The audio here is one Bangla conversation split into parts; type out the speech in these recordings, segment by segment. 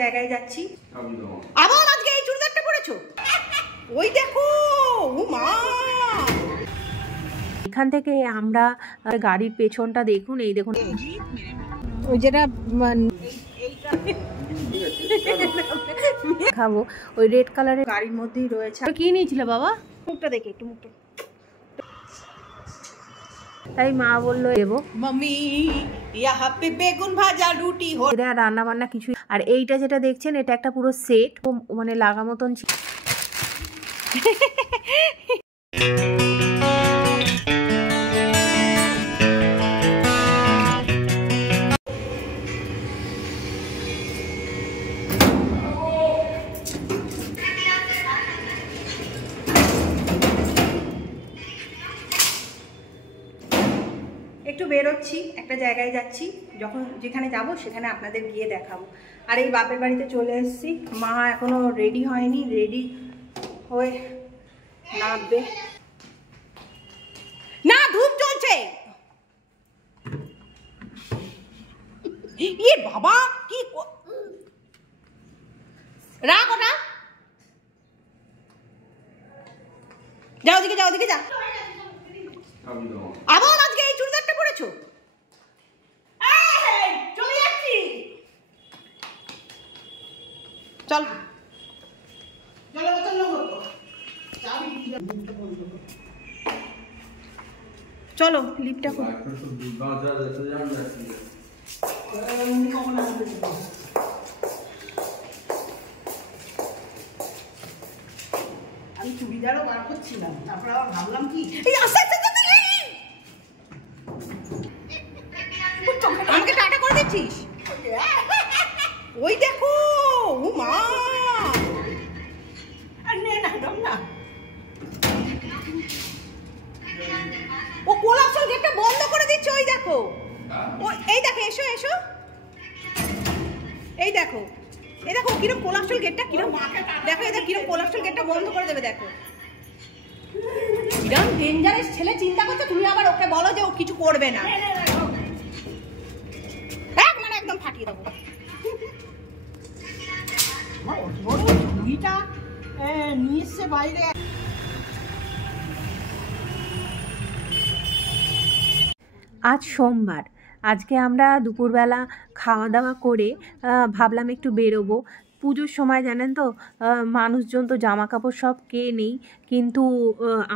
জায়গায় যাচ্ছি। আবার আজকে এই চুড়িদারটা পরেছো? ওই দেখো, ও মা। এখান থেকে আমরা গাড়ির পেছনটা দেখুন, এই দেখুন ওই যেটা খাবো ওই রেড কালারের গাড়ির মধ্যেই রয়েছে। কি নিয়েছিল বাবা? মুখটা দেখে একটু, মুখটা। তাই মা বললো দেবো মাম্মি ইহা পে বেগুন ভাজা রুটি হো। রান্না বান্না কিছু। আর এইটা যেটা দেখছেন এটা একটা পুরো সেট, মানে লাগা মতন ছিল। একটু বেরোচ্ছি, একটা জায়গায় যাচ্ছি, যেখানে যাব সেখানে আপনাদের গিয়ে দেখাবো। আর এই বাপের বাড়িতে চলে এসেছি, মা এখনো রেডি হয়নি, রেডি হয়ে নামবে। না, ধূপ চলছে। এ বাবা, কি রাগ ওটা, যাও দিকে, যাও দিকে, যা। আবার আজকে এই চুড়িদারটা পরেছো? চলে যাচ্ছি, চল। চলো লিফটটা আমি চুড়িদারও বার করছিলাম, তারপর আবার ভাবলাম কি আমাকে টাটা করে দিচ্ছিস। ওই দেখো, ও মা। ও কোলাপসাল গেটটা বন্ধ করে দিচ্ছে। ওই দেখো, এই দেখো, এসো এসো, এই দেখো, এই দেখো কিরম কোলাপসাল গেটটা, কিরম দেখো, এই দেখো কিরম কোলাপসাল গেটটা বন্ধ করে দেবে। দেখো কিরম ডেঞ্জারাস ছেলে, চিন্তা করছো তুমি, আবার ওকে বলো যে ও কিছু করবে না। একদম ফাটিয়ে দেবো। বাইরে আজ সোমবার, আজকে আমরা দুপুরবেলা খাওয়া দাওয়া করে ভাবলাম একটু বেরোবো। পুজোর সময় জানেন তো মানুষজন তো জামা কাপড় সব কে নেই, কিন্তু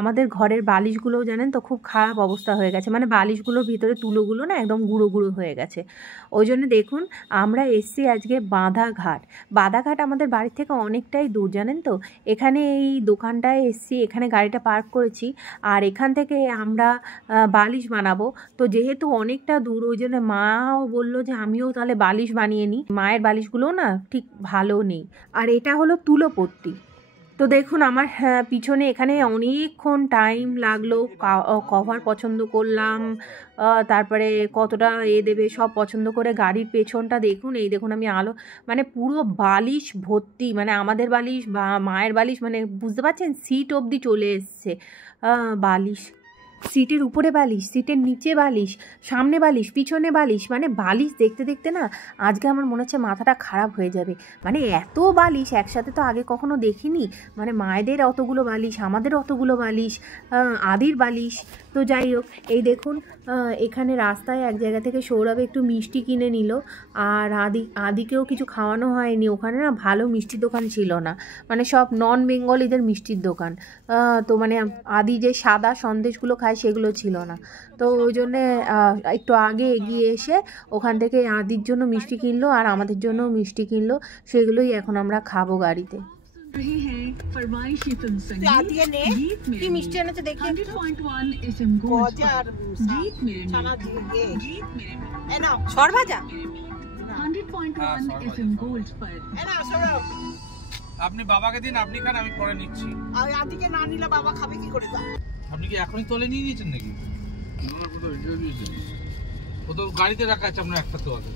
আমাদের ঘরের বালিশগুলোও জানেন তো খুব খারাপ অবস্থা হয়ে গেছে, মানে বালিশগুলোর ভিতরে তুলোগুলো না একদম গুঁড়ো গুঁড়ো হয়ে গেছে। ওই জন্য দেখুন আমরা এসছি আজকে বাঁধাঘাট। বাঁধাঘাট আমাদের বাড়ির থেকে অনেকটাই দূর জানেন তো। এখানে এই দোকানটায় এসছি, এখানে গাড়িটা পার্ক করেছি, আর এখান থেকে আমরা বালিশ বানাবো। তো যেহেতু অনেকটা দূর, ওই জন্য মাও বললো যে আমিও তাহলে বালিশ বানিয়ে নিই। মায়ের বালিশগুলো না ঠিক ভালো নেই। আর এটা হলো তুলোপট্টি। তো দেখুন আমার পিছনে এখানে অনেকক্ষণ টাইম লাগলো, কভার পছন্দ করলাম, তারপরে কতটা দেবে সব পছন্দ করে। গাড়ির পেছনটা দেখুন, এই দেখুন আমি আলো, মানে পুরো বালিশ ভর্তি, মানে আমাদের বালিশ বা মায়ের বালিশ, মানে বুঝতে পারছেন সিট অবধি চলে এসছে বালিশ। সিটের উপরে বালিশ, সিটের নিচে বালিশ, সামনে বালিশ, পিছনে বালিশ, মানে বালিশ দেখতে দেখতে না আজকে আমার মনে হচ্ছে মাথাটা খারাপ হয়ে যাবে। মানে এত বালিশ একসাথে তো আগে কখনো দেখিনি, মানে মায়েদের অতগুলো বালিশ, আমাদের অতগুলো বালিশ, আদির বালিশ। তো যাই হোক, এই দেখুন এখানে রাস্তায় এক জায়গা থেকে সৌরভ একটু মিষ্টি কিনে নিল, আর আদিকেও কিছু খাওয়ানো হয়নি। ওখানে না ভালো মিষ্টির দোকান ছিল না, মানে সব নন বেঙ্গলিদের মিষ্টির দোকান। তো মানে আদি যে সাদা সন্দেশগুলো খায় সেগুলো ছিল না। তো ওই জন্যে একটু আগে এগিয়ে এসে ওখান থেকে আদির জন্য মিষ্টি কিনলো আর আমাদের জন্য মিষ্টি কিনলো, সেগুলোই এখন আমরা খাবো গাড়িতে। আপনি বাবাকে দিন, আপনি খান, আমি পরে নিচ্ছি। আর আদিকে না নিলে বাবা খাবে কি করে? আপনি কি এখনই তোলে নিয়ে নিয়েছেন নাকি? ও তো গাড়িতে রাখা আছে, আমরা একসাথে আছে।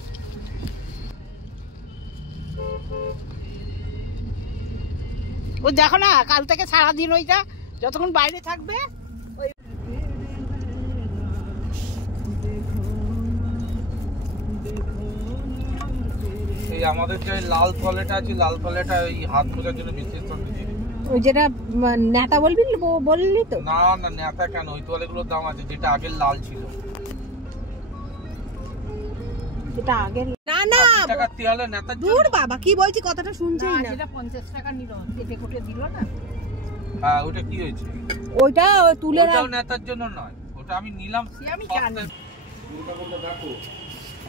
ও দেখো না, কাল থেকে সারাদিন ওইটা যতক্ষণ বাইরে থাকবে এই আমাদের যে লাল তলেটা আছে, লাল তলেটা ওই হাত মোজার জন্য বিশেষ করে দিয়ে দিই। ওই যেটা নেতা বললি তো? না না, নেতা কেন, ওই তোয়ালেগুলোর দাম আছে, যেটা আগে লাল ছিল। যেটা আগে না না টাকা তেলে নেতা। দূর বাবা, কি বলছি কথাটা শুনছেই না। যেটা 50 টাকা নিল, কেটে কোটে দিল না। হ্যাঁ, ওটা কি হয়েছে? ওইটা তুলে ওটাও নেতার জন্য নয়, ওটা আমি নিলাম। আমি জানি। দেখো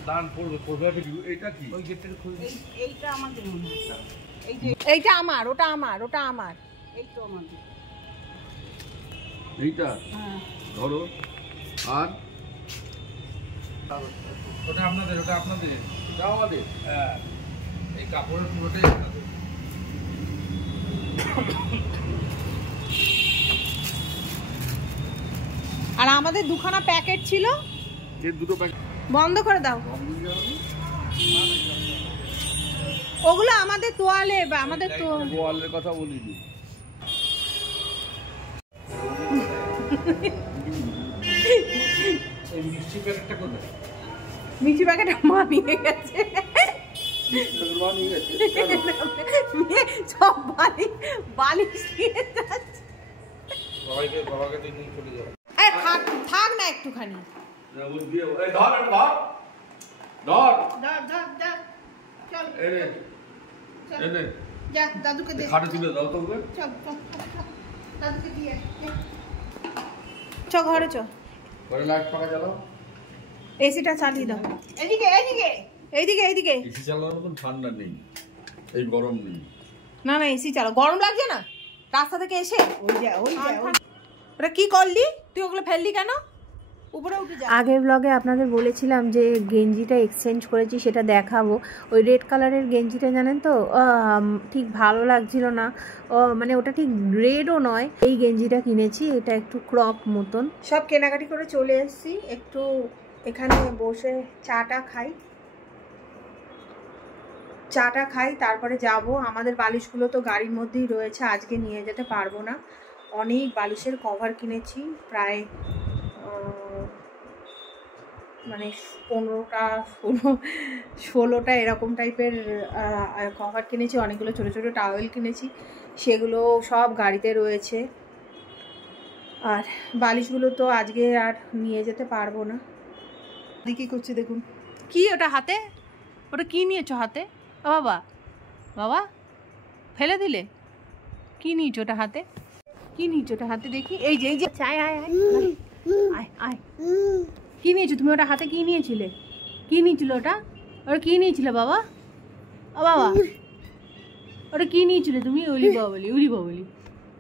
দান পড়বে এটা কি? ওই গেটের খুলে এইটা আমাদের মনে হয়। এই যে এইটা আমার, ওটা আমার, ওটা আমার। এই তো আমাদের। এইটা হ্যাঁ, ধরো। আর ওটা আপনাদের, ওটা আপনাদের, ওটা আমাদের। হ্যাঁ, এই কাপড়ের পুরোটাই আপনাদের। আর আমাদের দুখানা প্যাকেট ছিল, যে দুটো প্যাকেট বন্ধ করে দাও। ওগুলো আমাদের তোয়ালে, আমাদের তো গোয়ালের কথা বলিনি। এই মিষ্টি প্যাকেটটা কোথায়? মিষ্টি প্যাকেট মা নিয়ে গেছে। সব বালিশ নিয়ে যাচ্ছে। বাবাকে দিয়ে নিয়ে চলে যাও। থাক না একটুখানি। চল এনে যা দাদুকে দে। খাটে তুলে দাও তো ওকে। চল দাদুকে দিয়ে। চ ঘরে চ, ঘরে লাইট পাখা জ্বালাও। এসিটা চালিয়ে দাও। এদিকে এদিকে এইদিকে এইদিকে। এসি চালানোর মতন ঠান্ডা নেই, এই গরম নেই। না না, এসি চালাও। গরম লাগছে না রাস্তা থেকে এসে? ওই যা ওই যা। ওটা কি করলি তুই? ওগুলো ফেললি কেন? উপরে উঠে যা। আগের ব্লগে আপনাদের বলেছিলাম যে গেঞ্জিটা এক্সচেঞ্জ করেছি, সেটা দেখাবো। ওই রেড কালারের গেঞ্জিটা জানেন তো, ঠিক ভালো লাগছিল না, মানে ওটা ঠিক রেডও নয়। এই গেঞ্জিটা কিনেছি, এটা একটু ক্রপ মতন। সব কেনাকাটি করে চলে এসেছি, একটু এখানে বসে চাটা খাই, তারপরে যাব। আমাদের বালিশগুলো তো গাড়ির মধ্যেই রয়েছে, আজকে নিয়ে যেতে পারবো না। অনেক বালিশের কভার কিনেছি, প্রায় মানে 16টা এরকম টাইপের কভার কিনেছি। অনেকগুলো ছোটো ছোটো টাওয়েল কিনেছি, সেগুলো সব গাড়িতে রয়েছে। আর বালিশগুলো তো আজকে আর নিয়ে যেতে পারবো না। কি করছে দেখুন। কি ওটা হাতে? ওটা কি নিয়েছো হাতে? ও বাবা, বাবা ফেলে দিলে? কি নিয়েছো ওটা হাতে? কি নিয়েছো ওটা হাতে দেখি? এই যে আয় আয় আয় আয়। কি নিয়েছো তুমি ওটা হাতে? কি নিয়েছিলে? কি নিয়েছিল ওটা? ওটা কি নিয়েছিলে বাবা? ও বাবা, ওটা কি নিয়েছিলে তুমি? উলি বাবলি উলি বাবলি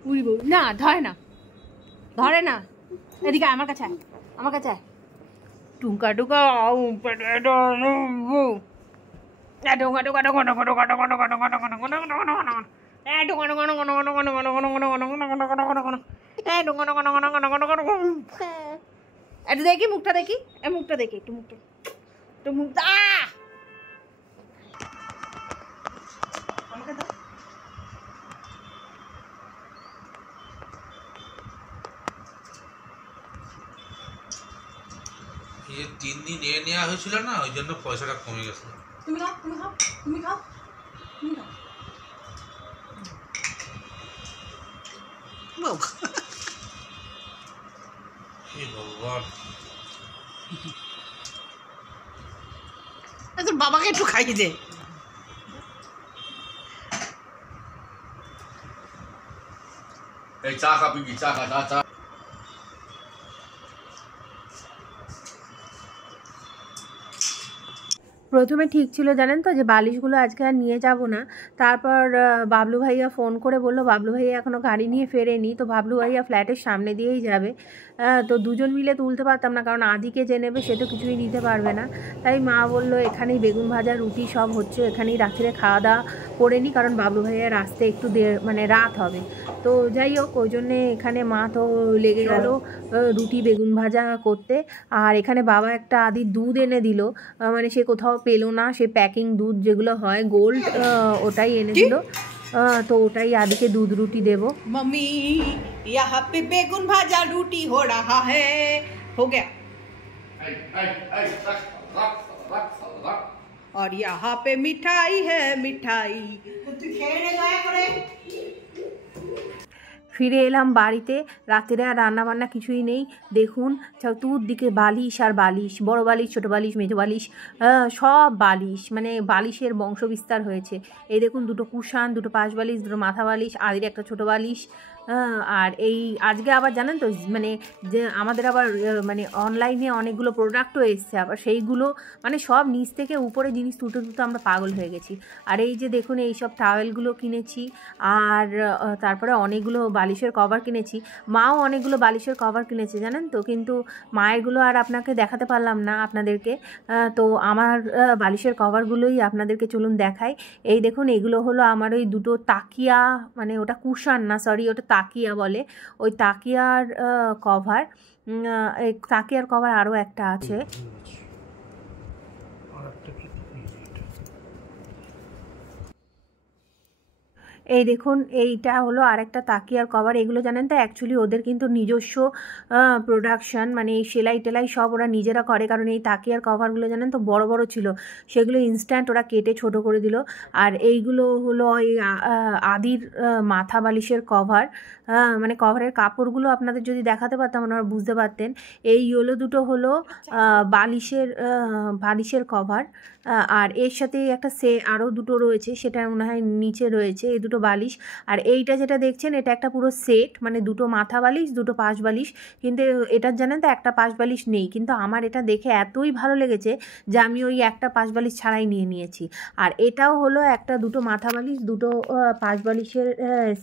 উলি বাবলি। না ধরে না। এদিকে আমার কাছে আয়, আমার কাছে আয়। টুকা টুকা একটু দেখি মুখটা, দেখি মুখটা দেখি, একটু মুখটা আমাকে দাও। এই 3 দিন এ নেওয়া হয়েছিল না, ওই জন্য পয়সাটা কমে গেছে। তুমি খাও তোর বাবাকে একটু খাইয়ে দে। এই চা খাবি কি? চা খা, চা। প্রথমে ঠিক ছিল জানেন তো যে বালিশগুলো আজকে আর নিয়ে যাব না। তারপর বাবলু ভাইয়া ফোন করে বললো বাবলু ভাইয়া এখনও গাড়ি নিয়ে ফেরেনি, তো বাবলু ভাইয়া ফ্ল্যাটের সামনে দিয়েই যাবে। তো দুজন মিলে তুলতে পারতাম না, কারণ আদিকে যে নেবে সে তো কিছুই নিতে পারবে না। তাই মা বললো এখানেই বেগুন ভাজা রুটি সব হচ্ছে, এখানেই রাত্রে খাওয়া দাওয়া করে নিই, কারণ বাবলু ভাইয়ার আসতে একটু মানে রাত হবে। তো যাই হোক, ওই জন্যে এখানে মা তো লেগে গেল রুটি বেগুন ভাজা করতে। আর এখানে বাবা একটা আদির দুধ এনে দিল, মানে সে কোথাও পেলো না, সে প্যাকিং দুধ যেগুলো হয় গোল্ড, ওটাই এনে দিল। তো ওটাই আদিকে দুধ রুটি দেবো। मम्मी यहाँ पे बेगुन भाजा रोटी हो रहा है। हो गया। और यहाँ पे मिठाई है मिठाई। तू खेले ने दया करे। ফিরে এলাম বাড়িতে, রাত্রে আর রান্নাবান্না কিছুই নেই। দেখুন চতুর্দিকে বালিশ আর বালিশ, বড় বালিশ, ছোটো বালিশ, মেজো বালিশ, সব বালিশ, মানে বালিশের বংশবিস্তার হয়েছে। এই দেখুন দুটো কুশান, দুটো পাশ বালিশ, দুটো মাথা বালিশ, আদির একটা ছোটো বালিশ। আর এই আজকে আবার জানেন তো মানে যে আমাদের আবার মানে অনলাইনে অনেকগুলো প্রোডাক্টও এসছে, আবার সেইগুলো মানে সব নিচ থেকে উপরে জিনিস তুলতে তুলতে আমরা পাগল হয়ে গেছি। আর এই যে দেখুন এই সব টাওয়েলগুলো কিনেছি, আর তারপরে অনেকগুলো বালিশের কভার কিনেছি। মাও অনেকগুলো বালিশের কভার কিনেছে জানেন তো, কিন্তু মায়েরগুলো আর আপনাকে দেখাতে পারলাম না আপনাদেরকে। তো আমার বালিশের কভারগুলোই আপনাদেরকে চলুন দেখাই। এই দেখুন এগুলো হলো আমার ওই দুটো তাকিয়া, মানে ওটা কুশান না, সরি ওটা তাকিয়া বলে, ওই তাকিয়ার কভার। এই তাকিয়ার কভার আরও একটা আছে। এই দেখুন এইটা হলো আরেকটা তাকিয়ার কভার। এগুলো জানেন তো অ্যাকচুয়ালি ওদের কিন্তু নিজস্ব প্রোডাকশান, মানে এই সেলাই টেলাই সব ওরা নিজেরা করে। কারণ এই তাকিয়ার কভারগুলো জানেন তো বড় বড় ছিল, সেগুলো ইনস্ট্যান্ট ওরা কেটে ছোট করে দিল। আর এইগুলো হলো এই আদির মাথা বালিশের কভার, মানে কভারের কাপড়গুলো আপনাদের যদি দেখাতে পারতাম আপনারা বুঝতে পারতেন। এই হলো দুটো হলো বালিশের কভার। আর এর সাথে একটা আরও দুটো রয়েছে, সেটা মনে হয় নিচে রয়েছে, এই দুটো বালিশ। আর এইটা যেটা দেখছেন এটা একটা পুরো সেট, মানে দুটো মাথা বালিশ, দুটো পাশ বালিশ। কিন্তু এটার জানেন তো একটা পাশ বালিশ নেই, কিন্তু আমার এটা দেখে এতই ভালো লেগেছে যে আমি ওই একটা পাশ বালিশ ছাড়াই নিয়েছি। আর এটাও হলো একটা দুটো মাথা বালিশ, দুটো পাশ বালিশের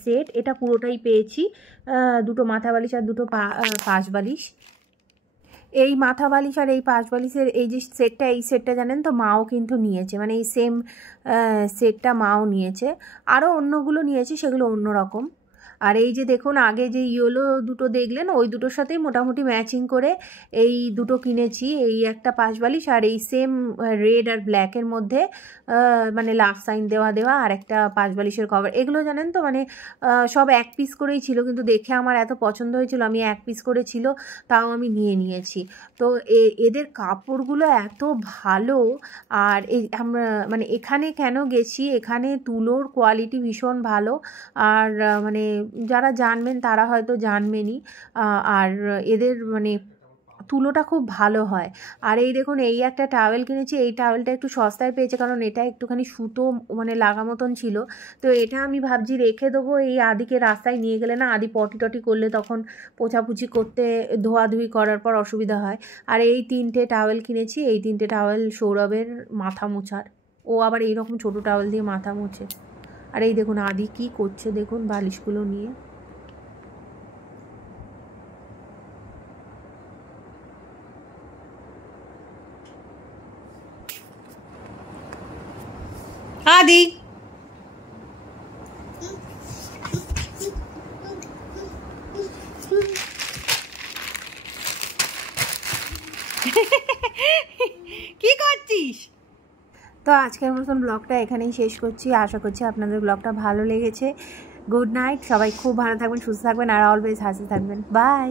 সেট। এটা পুরোটাই পেয়েছি, দুটো মাথা বালিশ আর দুটো পাশ বালিশ। এই মাথা বালিশ আর এই পাশ বালিশের এই যে সেটটা, এই সেটটা জানেন তো মাও কিন্তু নিয়েছে, মানে এই সেম সেটটা মাও নিয়েছে। আরও অন্যগুলো নিয়েছে, সেগুলো অন্য রকম। আর এই যে দেখুন আগে যে ইয়েলো দুটো দেখলেন, ওই দুটোর সাথেই মোটামুটি ম্যাচিং করে এই দুটো কিনেছি, এই একটা পাশ বালিশ আর এই সেম রেড আর ব্ল্যাকের মধ্যে মানে লাভ সাইন দেওয়া আর একটা পাশ বালিশের কভার। এগুলো জানেন তো মানে সব এক পিস করেই ছিল, কিন্তু দেখে আমার এত পছন্দ হয়েছিল আমি এক পিস করে ছিল তাও আমি নিয়েছি। তো এদের কাপড়গুলো এত ভালো। আর আমরা মানে এখানে কেন গেছি, এখানে তুলোর কোয়ালিটি ভীষণ ভালো। আর মানে যারা জানবেন তারা হয়তো জানবেনই। আর এদের মানে তুলোটা খুব ভালো হয়। আর এই দেখুন এই একটা টাওয়েল কিনেছি, এই টাওয়েলটা একটু সস্তায় পেয়েছে, কারণ এটা একটুখানি সুতো মানে লাগা মতন ছিল। তো এটা আমি ভাবছি রেখে দেবো, এই আদিকে রাস্তায় নিয়ে গেলে না, আদি পটি টটি করলে তখন পোছাপুছি করতে ধোয়াধুয়ি করার পর অসুবিধা হয়। আর এই তিনটে টাওয়েল কিনেছি, এই তিনটে টাওয়েল সৌরভের মাথা মোছার, ও আবার এইরকম ছোটো টাওয়েল দিয়ে মাথা মোছে। আর এই দেখুন আদি কি করছে দেখুন বালিশগুলো নিয়ে। आदि কি করছিস? তো আজকের মতন ব্লগটা এখানেই শেষ করছি। আশা করছি আপনাদের ব্লগটা ভালো লেগেছে। গুড নাইট, সবাই খুব ভালো থাকবেন, সুস্থ থাকবেন আর অলওয়েজ হাসি থাকবেন। বাই।